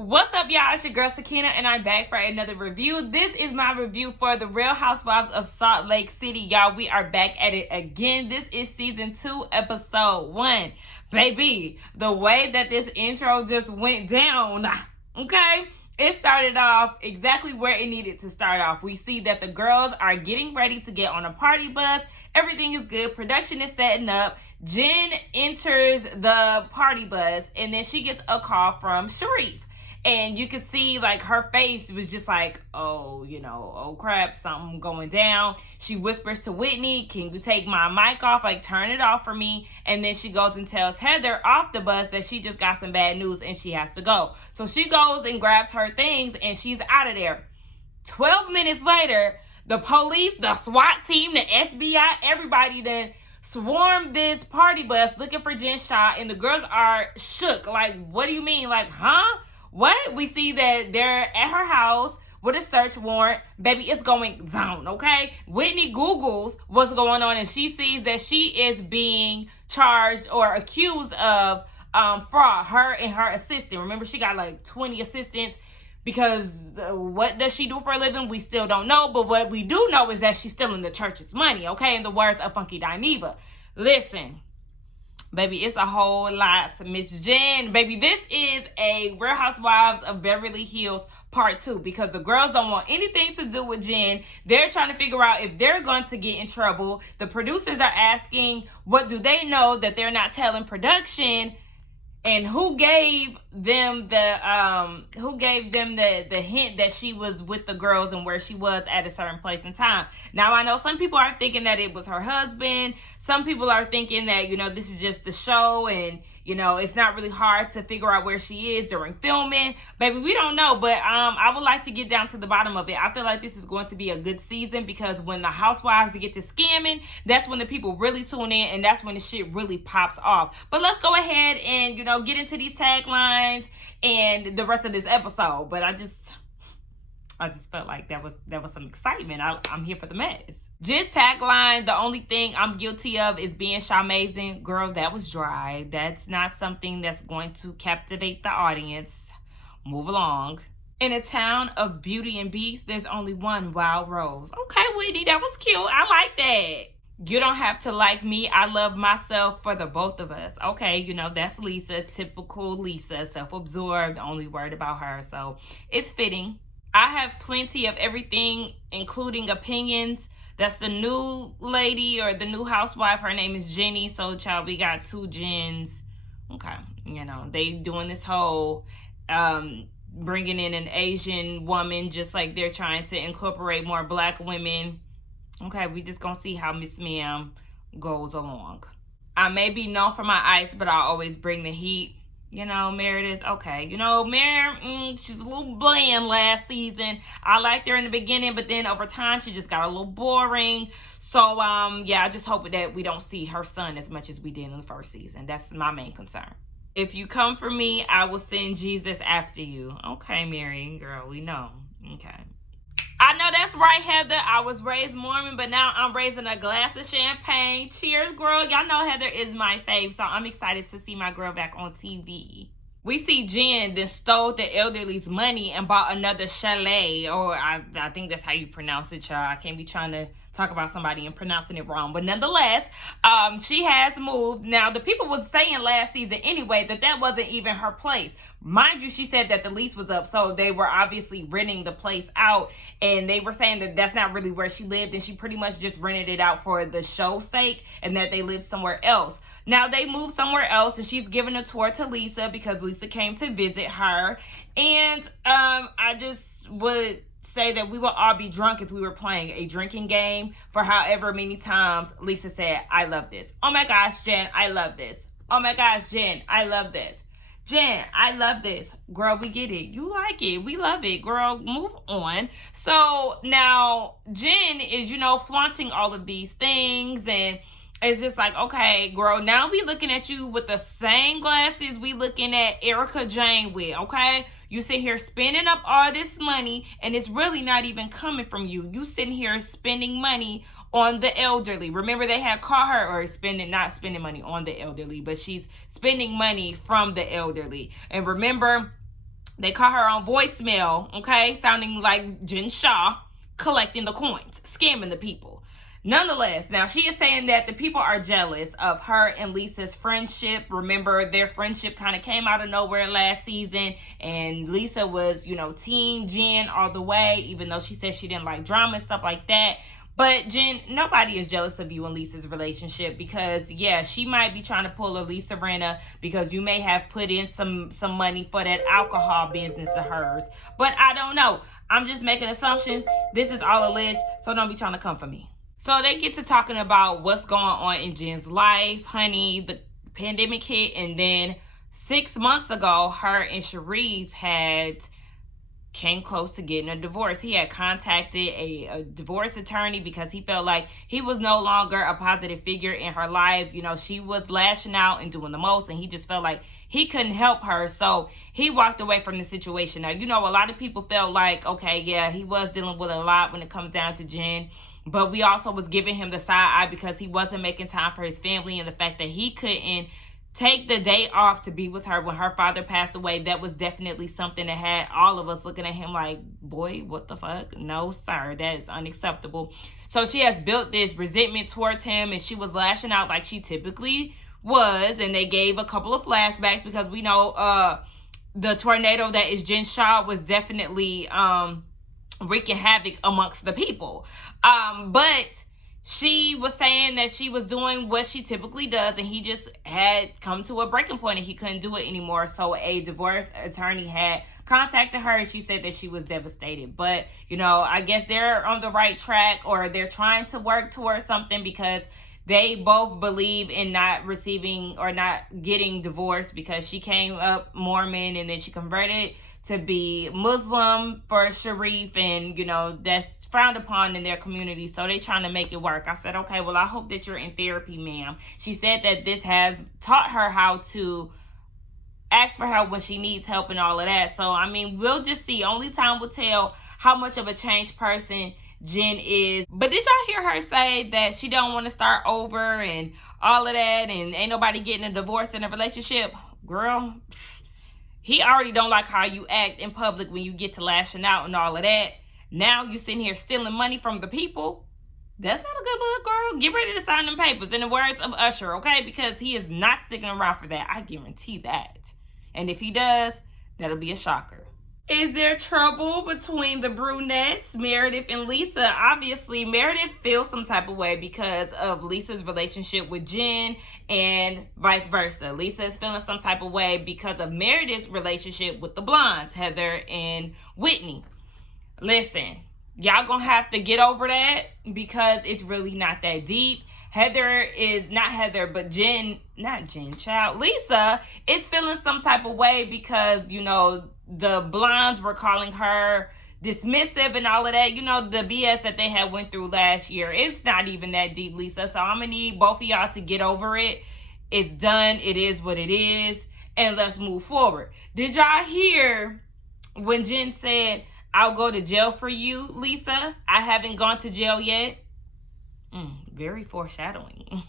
What's up, y'all? It's your girl Sakina, and I'm back for another review. This is my review for The Real Housewives of Salt Lake City. Y'all, we are back at it again. This is season 2, episode 1. Baby, the way that this intro just went down, okay? It started off exactly where it needed to start off. We see that the girls are getting ready to get on a party bus. Everything is good. Production is setting up. Jen enters the party bus, and then she gets a call from Sharif. And you could see, like, her face was just like, oh crap, something going down. She whispers to Whitney, can you take my mic off? Like, turn it off for me. And then she goes and tells Heather off the bus that she just got some bad news and she has to go. So she goes and grabs her things and she's out of there. 12 minutes later, the police, the SWAT team, the FBI, everybody then swarmed this party bus looking for Jen Shah. And the girls are shook. Like, what do you mean? Like, huh? What? We see that they're at her house with a search warrant. Baby, it's going down, okay? Whitney Googles what's going on, and she sees that she is being charged or accused of fraud, her and her assistant. Remember, she got like 20 assistants because what does she do for a living? We still don't know, but what we do know is that she's stealing the church's money, okay? In the words of Funky Dineva. Listen. Baby, it's a whole lot to Miss Jen. Baby, this is a Real Housewives of Beverly Hills part 2 because the girls don't want anything to do with Jen. They're trying to figure out if they're going to get in trouble. The producers are asking, what do they know that they're not telling production? And who gave them the hint that she was with the girls and where she was at a certain place in time? Now, I know some people are thinking that it was her husband. Some people are thinking that, this is just the show and, it's not really hard to figure out where she is during filming. Baby, we don't know, but I would like to get down to the bottom of it. I feel like this is going to be a good season because when the housewives get to scamming, that's when the people really tune in and that's when the shit really pops off. But let's go ahead and, get into these taglines and the rest of this episode. But I just felt like that was some excitement. I'm here for the mess. Just tagline, the only thing I'm guilty of is being Shamazing. Girl, that was dry. That's not something that's going to captivate the audience. Move along. In a town of beauty and beast, there's only one wild rose. Okay, Whitney, that was cute. I like that. You don't have to like me. I love myself for the both of us. Okay, that's Lisa. Typical Lisa. Self-absorbed, only worried about her. So it's fitting. I have plenty of everything, including opinions. That's the new lady or the new housewife. Her name is Jenny. So, child, we got 2 Jens. Okay. They doing this whole bringing in an Asian woman just like they're trying to incorporate more black women. Okay, we just gonna see how Miss Ma'am goes along. I may be known for my ice, but I always bring the heat. Meredith, okay. She's a little bland last season. I liked her in the beginning, but then over time, she just got a little boring. So, yeah, I just hope that we don't see her son as much as we did in the first season. That's my main concern. If you come for me, I will send Jesus after you. Okay, Mary, girl, we know. Okay. I know that's right, Heather. I was raised Mormon, but now I'm raising a glass of champagne. Cheers, girl. Y'all know Heather is my fave, so I'm excited to see my girl back on TV. We see Jen then stole the elderly's money and bought another chalet, or I think that's how you pronounce it, y'all. I can't be trying to talk about somebody and pronouncing it wrong, but nonetheless, she has moved. Now, the people was saying last season anyway that wasn't even her place. Mind you, she said that the lease was up, so they were obviously renting the place out, and they were saying that that's not really where she lived, and she pretty much just rented it out for the show's sake, and that they lived somewhere else. Now, they moved somewhere else, and she's giving a tour to Lisa because Lisa came to visit her, and I just would say that we would all be drunk if we were playing a drinking game for however many times Lisa said, I love this. Oh my gosh, Jen, I love this. Oh my gosh, Jen, I love this. Jen, I love this. Girl, we get it. You like it. We love it. Girl, move on. So now Jen is, flaunting all of these things, and it's just like, okay, girl, now we looking at you with the same glasses we looking at Erica Jane with, okay? You sit here spending up all this money, and it's really not even coming from you. You sitting here spending money on the elderly. Remember, they had caught her, or not spending money on the elderly, but she's spending money from the elderly. And remember, They caught her on voicemail, okay, sounding like Jen Shah, collecting the coins, scamming the people. Nonetheless, now she is saying that the people are jealous of her and Lisa's friendship. Remember, their friendship kind of came out of nowhere last season, and Lisa was, team Jen all the way, even though she said she didn't like drama and stuff like that. But Jen, nobody is jealous of you and Lisa's relationship because, yeah, she might be trying to pull a Lisa Rinna because you may have put in some money for that alcohol business of hers. But I don't know. I'm just making an assumption. This is all alleged, so don't be trying to come for me. So they get to talking about what's going on in Jen's life. Honey, the pandemic hit, and then 6 months ago, her and Sharif came close to getting a divorce. He had contacted a divorce attorney because he felt like he was no longer a positive figure in her life. She was lashing out and doing the most, and he just felt like he couldn't help her. So he walked away from the situation. Now, a lot of people felt like, okay, yeah, he was dealing with a lot when it comes down to Jen. But we also was giving him the side eye because he wasn't making time for his family, and the fact that he couldn't take the day off to be with her when her father passed away, that was definitely something that had all of us looking at him like, boy, what the fuck? No, sir, that is unacceptable. So she has built this resentment towards him, and she was lashing out like she typically was, and they gave a couple of flashbacks because we know the tornado that is Jen Shah was definitely wreaking havoc amongst the people. But she was saying that she was doing what she typically does, and he just had come to a breaking point and he couldn't do it anymore. So a divorce attorney had contacted her, and she said that she was devastated. But, I guess they're on the right track, or they're trying to work towards something because they both believe in not receiving or not getting divorced, because she came up Mormon and then she converted to be Muslim for Sharif, and that's frowned upon in their community, so they trying to make it work. I said, okay, well, I hope that you're in therapy, ma'am. She said that this has taught her how to ask for help when she needs help and all of that. So, we'll just see. Only time will tell how much of a changed person Jen is. But did y'all hear her say that she don't want to start over and all of that, and ain't nobody getting a divorce in a relationship? Girl, he already don't like how you act in public when you get to lashing out and all of that. Now you sitting here stealing money from the people. That's not a good look, girl. Get ready to sign them papers, in the words of Usher, okay? Because he is not sticking around for that. I guarantee that. And if he does, that'll be a shocker. Is there trouble between the brunettes, Meredith and Lisa? Obviously, Meredith feels some type of way because of Lisa's relationship with Jen, and vice versa. Lisa is feeling some type of way because of Meredith's relationship with the blondes, Heather and Whitney. Listen, y'all gonna have to get over that because it's really not that deep. Lisa is feeling some type of way because, the blondes were calling her dismissive and all of that. The BS that they had went through last year. It's not even that deep, Lisa. So I'm gonna need both of y'all to get over it. It's done. It is what it is. And let's move forward. Did y'all hear when Jen said, I'll go to jail for you, Lisa? I haven't gone to jail yet. Very foreshadowing.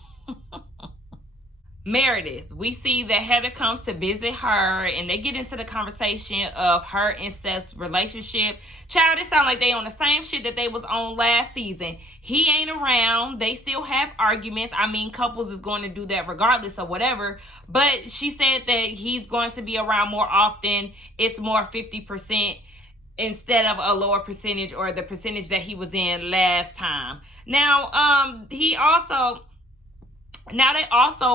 Meredith, we see that Heather comes to visit her, and they get into the conversation of her and Seth's relationship. Child, it sounds like they on the same shit that they was on last season. He ain't around. They still have arguments. Couples is going to do that regardless of whatever. But she said that he's going to be around more often. It's more 50% instead of a lower percentage, or the percentage that he was in last time. Now, they also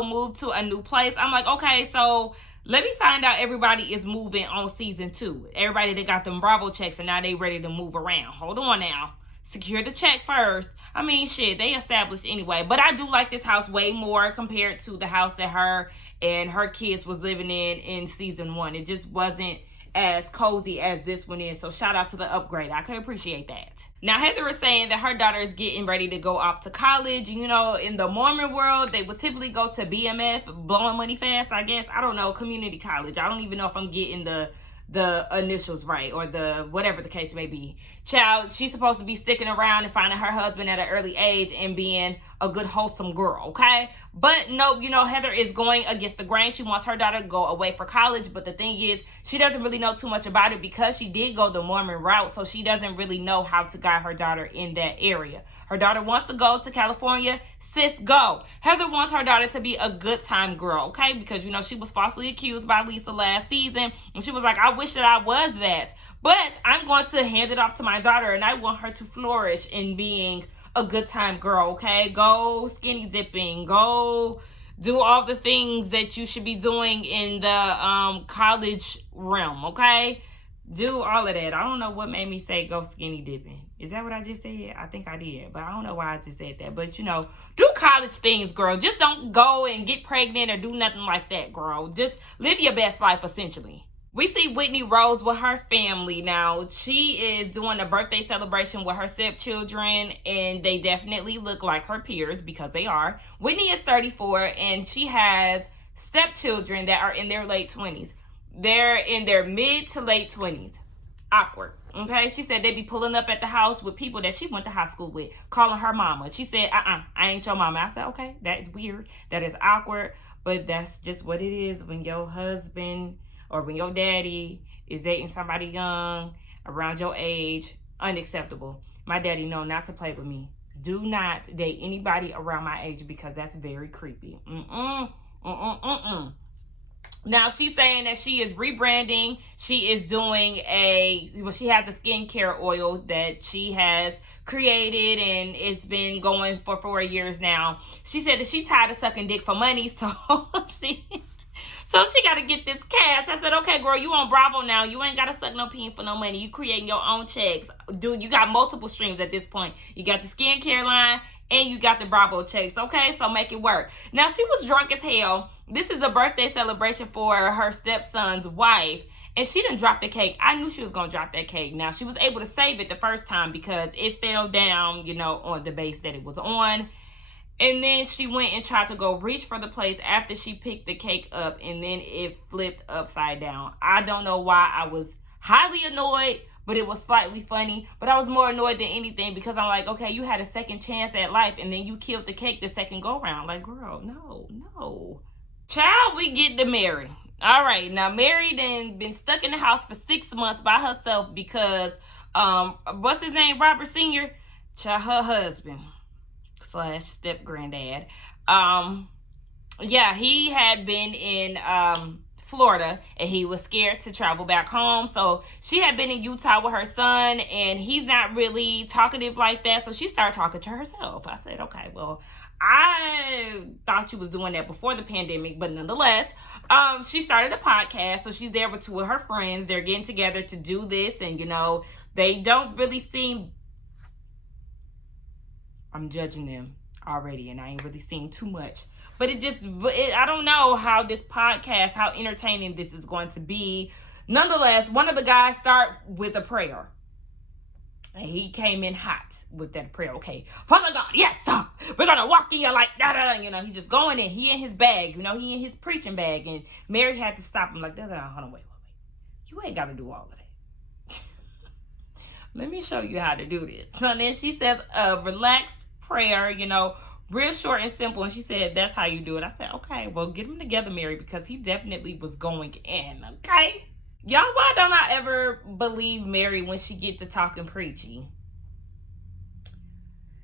moved to a new place. I'm like, okay, so let me find out everybody is moving on season 2. Everybody that got them Bravo checks, and now they ready to move around. Hold on now. Secure the check first. They established anyway. But I do like this house way more compared to the house that her and her kids was living in season 1. It just wasn't as cozy as this one is. So shout out to the upgrade. I can appreciate that. Now, Heather is saying that her daughter is getting ready to go off to college. In the Mormon world, they would typically go to BMF, blowing money fast, I guess. I don't know, community college. I don't even know if I'm getting the the initials right, or the whatever the case may be. Child, she's supposed to be sticking around and finding her husband at an early age and being a good, wholesome girl, okay? But no, Heather is going against the grain. She wants her daughter to go away for college, but the thing is, she doesn't really know too much about it because she did go the Mormon route, so she doesn't really know how to guide her daughter in that area. Her daughter wants to go to California. Sis, go. Heather wants her daughter to be a good time girl, okay? Because, she was falsely accused by Lisa last season, and she was like, I wish that I was that. But I'm going to hand it off to my daughter, and I want her to flourish in being a good time girl, okay? Go skinny dipping. Go do all the things that you should be doing in the college realm, okay? Do all of that. I don't know what made me say go skinny dipping. Is that what I just said? I think I did, but I don't know why I just said that. But, do college things, girl. Just don't go and get pregnant or do nothing like that, girl. Just live your best life, essentially. We see Whitney Rose with her family now. She is doing a birthday celebration with her stepchildren, and they definitely look like her peers because they are. Whitney is 34, and she has stepchildren that are in their late 20s. They're in their mid to late 20s. Awkward. Okay, she said they be pulling up at the house with people that she went to high school with, calling her mama. She said, I ain't your mama. I said, okay, that is weird. That is awkward, but that's just what it is when your husband or when your daddy is dating somebody young, around your age. Unacceptable. My daddy know not to play with me. Do not date anybody around my age because that's very creepy. Now, she's saying that she is rebranding. She is doing she has a skincare oil that she has created, and it's been going for 4 years now. She said that she tired of sucking dick for money, so she got to get this cash. I said, okay, girl, you on Bravo now. You ain't got to suck no peen for no money. You creating your own checks. Dude, you got multiple streams at this point. You got the skincare line, and you got the Bravo checks, okay? So make it work. Now, she was drunk as hell. This is a birthday celebration for her stepson's wife, and she done dropped the cake. I knew she was going to drop that cake. Now, she was able to save it the first time because it fell down, on the base that it was on. And then she went and tried to go reach for the place after she picked the cake up, and then it flipped upside down. I don't know why. I was highly annoyed, but it was slightly funny. But I was more annoyed than anything because I'm like, okay, you had a second chance at life, and then you killed the cake the second go round. Like, girl, no. Child, we get to Mary. All right, now Mary then been stuck in the house for 6 months by herself because, what's his name, Robert Sr.? Child, her husband / step granddad. He had been in Florida, and he was scared to travel back home. So she had been in Utah with her son, and he's not really talkative like that. So she started talking to herself. I said, okay, well, I thought you was doing that before the pandemic, but nonetheless, she started a podcast. So she's there with 2 of her friends. They're getting together to do this, and they don't really seem. I'm judging them already, and I ain't really seeing too much. But I don't know how this podcast, how entertaining this is going to be. Nonetheless, one of the guys start with a prayer. And he came in hot with that prayer. Okay, Father God, yes, we're going to walk in your light. He just going in. He in his bag. He in his preaching bag. And Mary had to stop him like, hold on, wait. You ain't got to do all of that. Let me show you how to do this. So then she says a relaxed prayer, real short and simple. And she said, that's how you do it. I said, okay, well, get him together, Mary, because he definitely was going in, okay? Y'all, why don't I ever believe Mary when she get to talking preachy?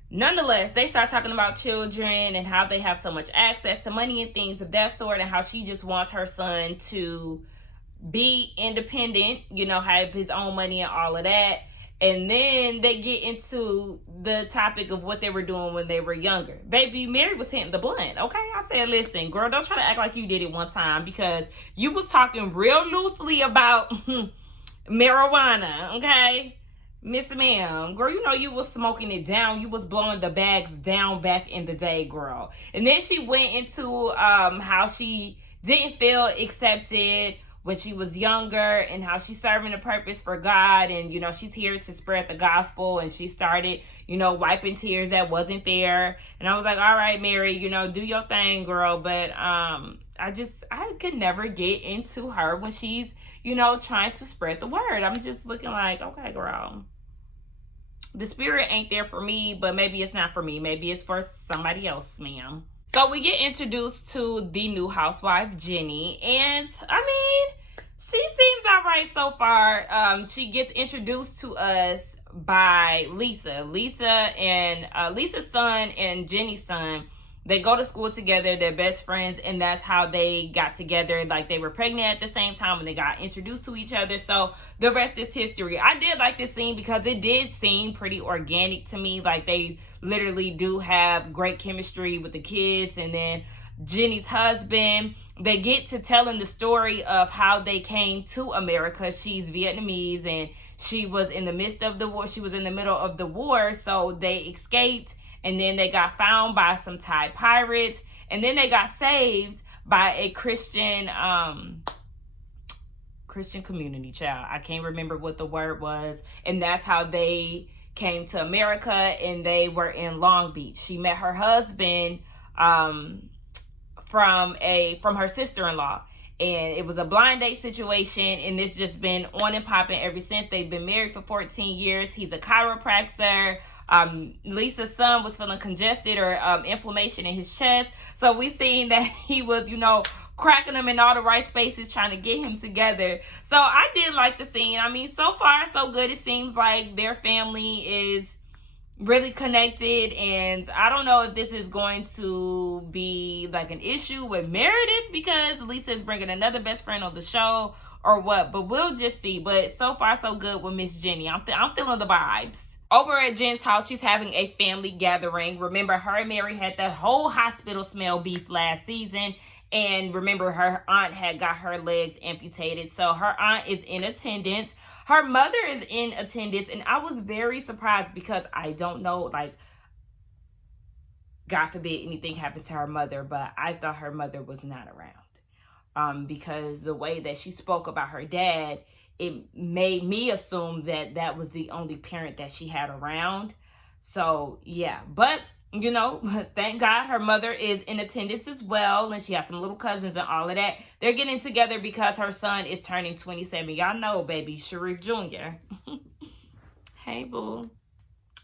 Nonetheless, they start talking about children and how they have so much access to money and things of that sort, and how she just wants her son to be independent, have his own money and all of that. And then they get into the topic of what they were doing when they were younger. Baby, Mary was hitting the blunt, okay? I said, listen, girl, don't try to act like you did it one time, because you was talking real loosely about marijuana, okay? Miss Ma'am, girl, you was smoking it down. You was blowing the bags down back in the day, girl. And then she went into how she didn't feel accepted when she was younger, and how she's serving a purpose for God, and she's here to spread the gospel, and she started wiping tears that wasn't there. And I was like, all right, Mary, do your thing, girl. But I could never get into her when she's you know, trying to spread the word. I'm just looking like, okay, girl, the spirit ain't there for me, but maybe it's not for me. Maybe it's for somebody else, ma'am. So we get introduced to the new housewife, Jenny, and I mean, she seems all right so far. She gets introduced to us by Lisa. Lisa's son and Jenny's son, they go to school together. They're best friends, and that's how they got together. Like, they were pregnant at the same time when they got introduced to each other. So the rest is history. I did like this scene because it did seem pretty organic to me. Like, they literally do have great chemistry with the kids. And then Jenny's husband, they get to telling the story of how they came to America. She's Vietnamese, and she was in the midst of the war. She was in the middle of the war, so they escaped, and then they got found by some Thai pirates, and then they got saved by a Christian community, child. I can't remember what the word was, and that's how they came to America, and they were in Long Beach. She met her husband from her sister-in-law, and it was a blind date situation, and it's just been on and popping ever since. They've been married for 14 years. He's a chiropractor. Lisa's son was feeling congested or inflammation in his chest, so we seen that he was, you know, cracking them in all the right spaces, trying to get him together. So I did like the scene. I mean, so far so good. It seems like their family is really connected, and I don't know if this is going to be like an issue with Meredith because Lisa is bringing another best friend on the show or what, but we'll just see. But so far so good with Miss Jenny. I'm feeling the vibes. Over at Jen's house, she's having a family gathering. Remember, her and Mary had that whole hospital smell beef last season. And remember, her aunt had got her legs amputated. So her aunt is in attendance. Her mother is in attendance. And I was very surprised because I don't know, like, God forbid anything happened to her mother. But I thought her mother was not around. Because the way that she spoke about her dad, it made me assume that that was the only parent that she had around. So, yeah. But, you know, thank God her mother is in attendance as well. And she has some little cousins and all of that. They're getting together because her son is turning 27. Y'all know, baby, Sharif Jr. Hey, boo.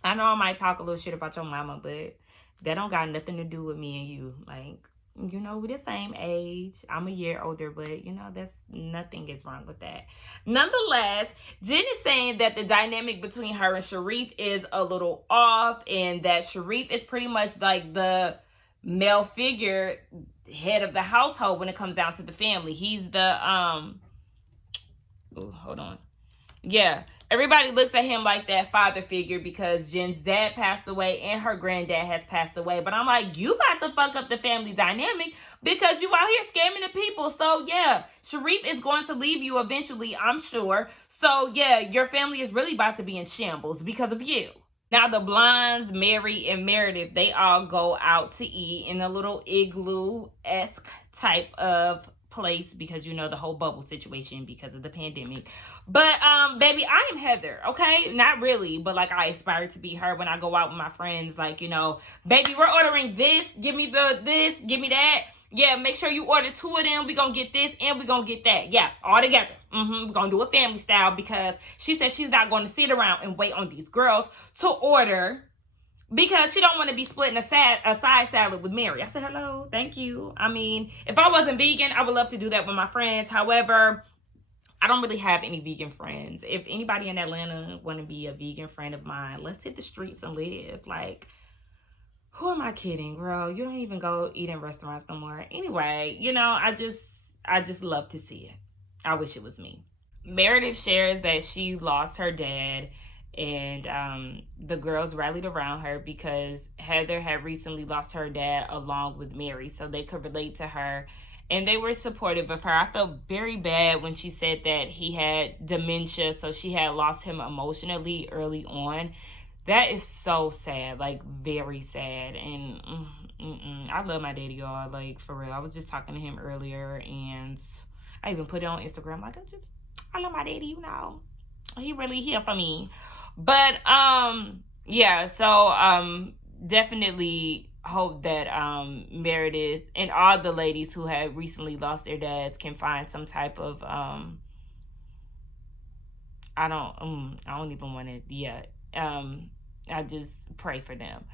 I know I might talk a little shit about your mama, but that don't got nothing to do with me and you. Like, you know, we're the same age. I'm a year older, but, you know, that's nothing is wrong with that. Nonetheless, Jen is saying that the dynamic between her and Sharif is a little off, and that Sharif is pretty much like the male figure, head of the household when it comes down to the family. He's the, hold on. Yeah. Everybody looks at him like that father figure because Jen's dad passed away and her granddad has passed away. But I'm like, you about to fuck up the family dynamic because you out here scamming the people. So, yeah, Sharif is going to leave you eventually, I'm sure. So, yeah, your family is really about to be in shambles because of you. Now, the Blondes, Mary and Meredith, they all go out to eat in a little igloo-esque type of place because, you know, the whole bubble situation because of the pandemic. But, baby, I am Heather, okay? Not really, but, like, I aspire to be her when I go out with my friends. Like, you know, baby, we're ordering this. Give me this. Give me that. Yeah, make sure you order 2 of them. We're going to get this and we're going to get that. Yeah, all together. We're going to do a family style because she said she's not going to sit around and wait on these girls to order because she don't want to be splitting a side salad with Mary. I said, hello, thank you. I mean, if I wasn't vegan, I would love to do that with my friends. However, I don't really have any vegan friends. If anybody in Atlanta want to be a vegan friend of mine, let's hit the streets and live. Like, who am I kidding, girl? You don't even go eat in restaurants no more. Anyway, you know, I just love to see it. I wish it was me. Meredith shares that she lost her dad, and the girls rallied around her because Heather had recently lost her dad along with Mary, so they could relate to her. And they were supportive of her. I felt very bad when she said that he had dementia, so she had lost him emotionally early on. That is so sad, like very sad. And I love my daddy, y'all, like for real. I was just talking to him earlier, and I even put it on Instagram. Like, I love my daddy, you know. He really here for me. But yeah, so definitely hope that Meredith and all the ladies who have recently lost their dads can find some type of I don't even want to, yeah. I just pray for them.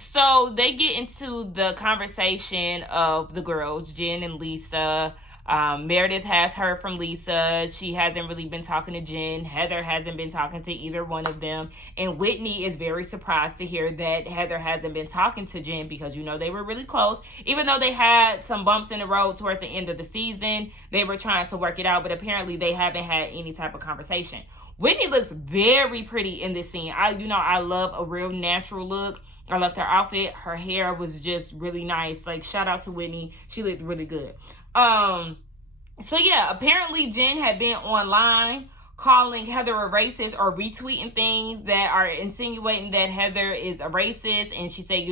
So they get into the conversation of the girls, Jen and Lisa. Meredith has heard from Lisa. She hasn't really been talking to Jen. Heather hasn't been talking to either one of them. And Whitney is very surprised to hear that Heather hasn't been talking to Jen because, they were really close. Even though they had some bumps in the road towards the end of the season, they were trying to work it out, but apparently they haven't had any type of conversation. Whitney looks very pretty in this scene. I love a real natural look. I loved her outfit. Her hair was just really nice. Like, shout out to Whitney. She looked really good. So yeah, apparently Jen had been online calling Heather a racist or retweeting things that are insinuating that Heather is a racist. And she said,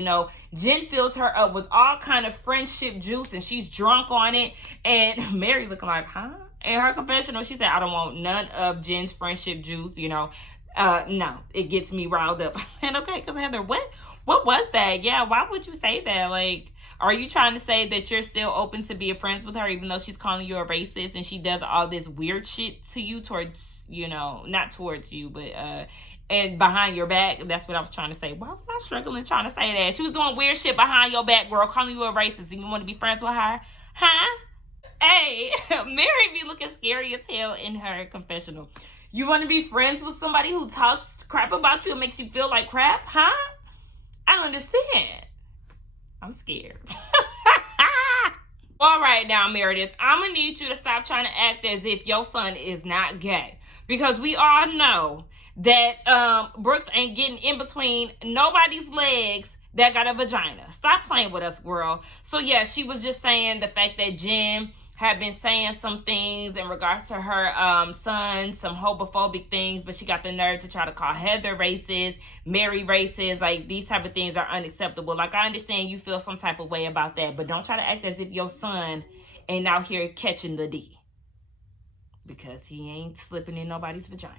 Jen fills her up with all kind of friendship juice and she's drunk on it. And Mary looking like, huh? In her confessional, she said, I don't want none of Jen's friendship juice, no, it gets me riled up. And okay, because Heather, what was that? Yeah, why would you say that? Like, are you trying to say that you're still open to be friends with her, even though she's calling you a racist and she does all this weird shit to you towards, not towards you, but, and behind your back? That's what I was trying to say. Why was I struggling trying to say that? She was doing weird shit behind your back, girl, calling you a racist, and you want to be friends with her? Huh? Hey, Mary be looking scary as hell in her confessional. You want to be friends with somebody who talks crap about you and makes you feel like crap? Huh? I don't understand. I'm scared. All right now, Meredith, I'm going to need you to stop trying to act as if your son is not gay. Because we all know that Brooks ain't getting in between nobody's legs that got a vagina. Stop playing with us, girl. So yeah, she was just saying the fact that Jen had been saying some things in regards to her son, some homophobic things, but she got the nerve to try to call Heather racist, Mary racist. Like, these type of things are unacceptable. Like, I understand you feel some type of way about that, but don't try to act as if your son ain't out here catching the D, because he ain't slipping in nobody's vagina.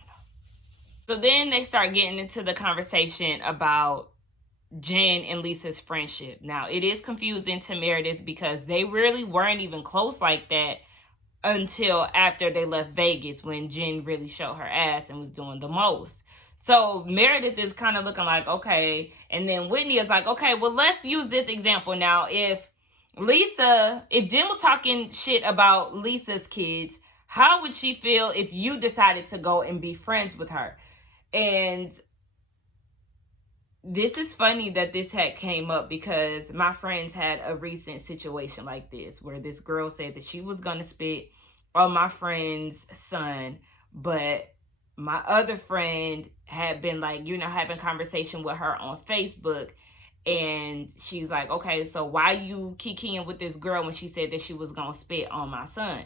So then they start getting into the conversation about Jen and Lisa's friendship. Now, it is confusing to Meredith because they really weren't even close like that until after they left Vegas, when Jen really showed her ass and was doing the most. So Meredith is kind of looking like, okay. And then Whitney is like, okay, well, let's use this example now. If Jen was talking shit about Lisa's kids, how would she feel if you decided to go and be friends with her? And this is funny that this had came up because my friends had a recent situation like this where this girl said that she was going to spit on my friend's son, but my other friend had been like, having conversation with her on Facebook, and she's like, okay, so why you kikiing with this girl when she said that she was going to spit on my son?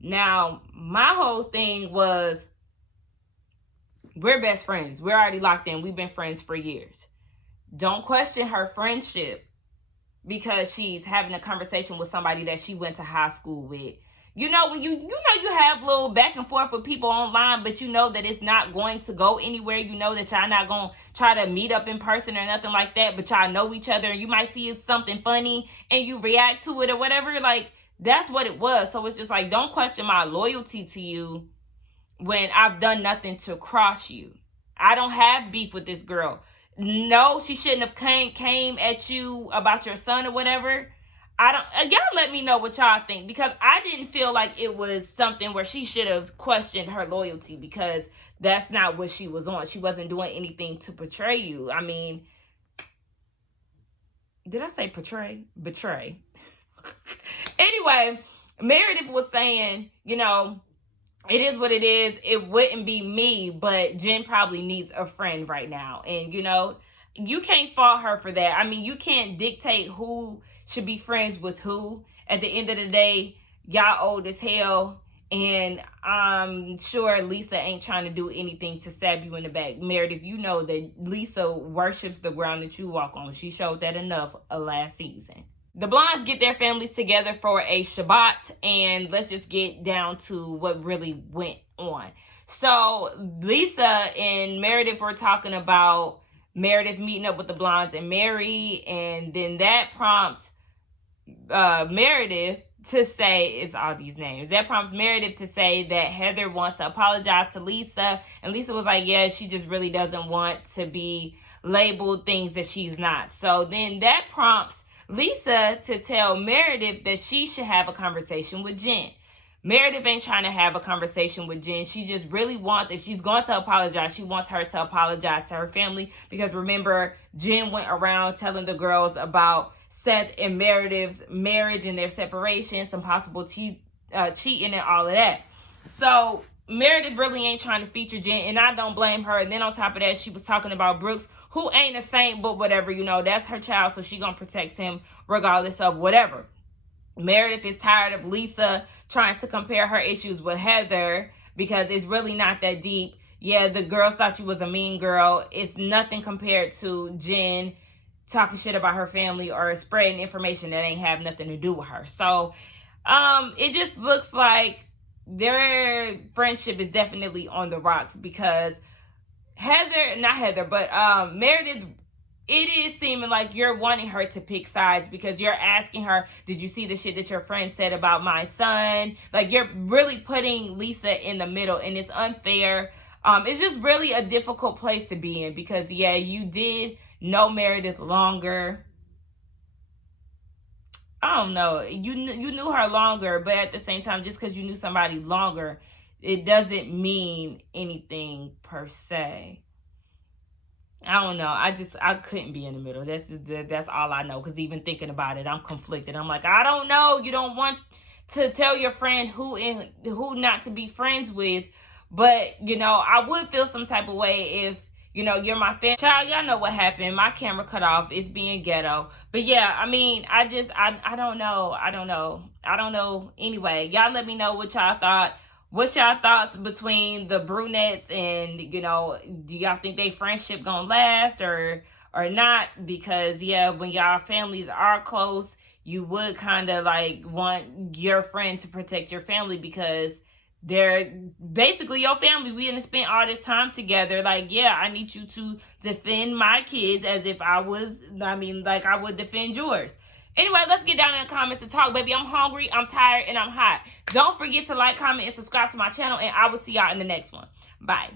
Now, my whole thing was, we're best friends. We're already locked in. We've been friends for years. Don't question her friendship because she's having a conversation with somebody that she went to high school with. When you have little back and forth with people online, but you know that it's not going to go anywhere. You know that y'all not going to try to meet up in person or nothing like that, but y'all know each other and you might see it's something funny and you react to it or whatever. Like, that's what it was. So it's just like, don't question my loyalty to you when I've done nothing to cross you. I don't have beef with this girl. No, she shouldn't have came at you about your son or whatever. Y'all let me know what y'all think, because I didn't feel like it was something where she should have questioned her loyalty, because that's not what she was on. She wasn't doing anything to betray you. I mean, did I say portray? Betray. Anyway, Meredith was saying, it is what it is. It wouldn't be me, but Jen probably needs a friend right now. And, you can't fault her for that. I mean, you can't dictate who should be friends with who. At the end of the day, y'all old as hell. And I'm sure Lisa ain't trying to do anything to stab you in the back. Meredith, you know that Lisa worships the ground that you walk on. She showed that enough last season. The Blondes get their families together for a Shabbat, and let's just get down to what really went on. So Lisa and Meredith were talking about Meredith meeting up with the Blondes and Mary, and then that prompts Meredith to say, it's all these names. That prompts Meredith to say that Heather wants to apologize to Lisa. And Lisa was like, yeah, she just really doesn't want to be labeled things that she's not. So then that prompts Lisa to tell Meredith that she should have a conversation with Jen. Meredith ain't trying to have a conversation with Jen. She just really wants, if she's going to apologize, she wants her to apologize to her family. Because remember, Jen went around telling the girls about Seth and Meredith's marriage and their separation, some possible cheating and all of that. So Meredith really ain't trying to feature Jen, and I don't blame her. And then on top of that, she was talking about Brooks, who ain't a saint, but whatever, you know, that's her child, so she gonna protect him regardless of whatever. Meredith is tired of Lisa trying to compare her issues with Heather because it's really not that deep. Yeah, the girls thought you was a mean girl. It's nothing compared to Jen talking shit about her family or spreading information that ain't have nothing to do with her. So it just looks like their friendship is definitely on the rocks because Meredith, it is seeming like you're wanting her to pick sides because you're asking her, did you see the shit that your friend said about my son? Like, you're really putting Lisa in the middle, and it's unfair. It's just really a difficult place to be in because, yeah, you did know Meredith longer. I don't know. You knew her longer, but at the same time, just because you knew somebody longer, it doesn't mean anything per se. I don't know. I couldn't be in the middle. That's all I know. Because even thinking about it, I'm conflicted. I'm like, I don't know. You don't want to tell your friend who not to be friends with. But, you know, I would feel some type of way if, you know, you're my fan. Child, y'all know what happened. My camera cut off. It's being ghetto. But yeah, I mean, I don't know. I don't know. Anyway, y'all let me know what y'all thought. What's y'all thoughts between the brunettes and, you know, do y'all think they friendship gonna last or not? Because, yeah, when y'all families are close, you would kind of, like, want your friend to protect your family because they're basically your family. We didn't spend all this time together. Like, yeah, I need you to defend my kids as if I would defend yours. Anyway, let's get down in the comments and talk, baby. I'm hungry, I'm tired, and I'm hot. Don't forget to like, comment, and subscribe to my channel, and I will see y'all in the next one. Bye.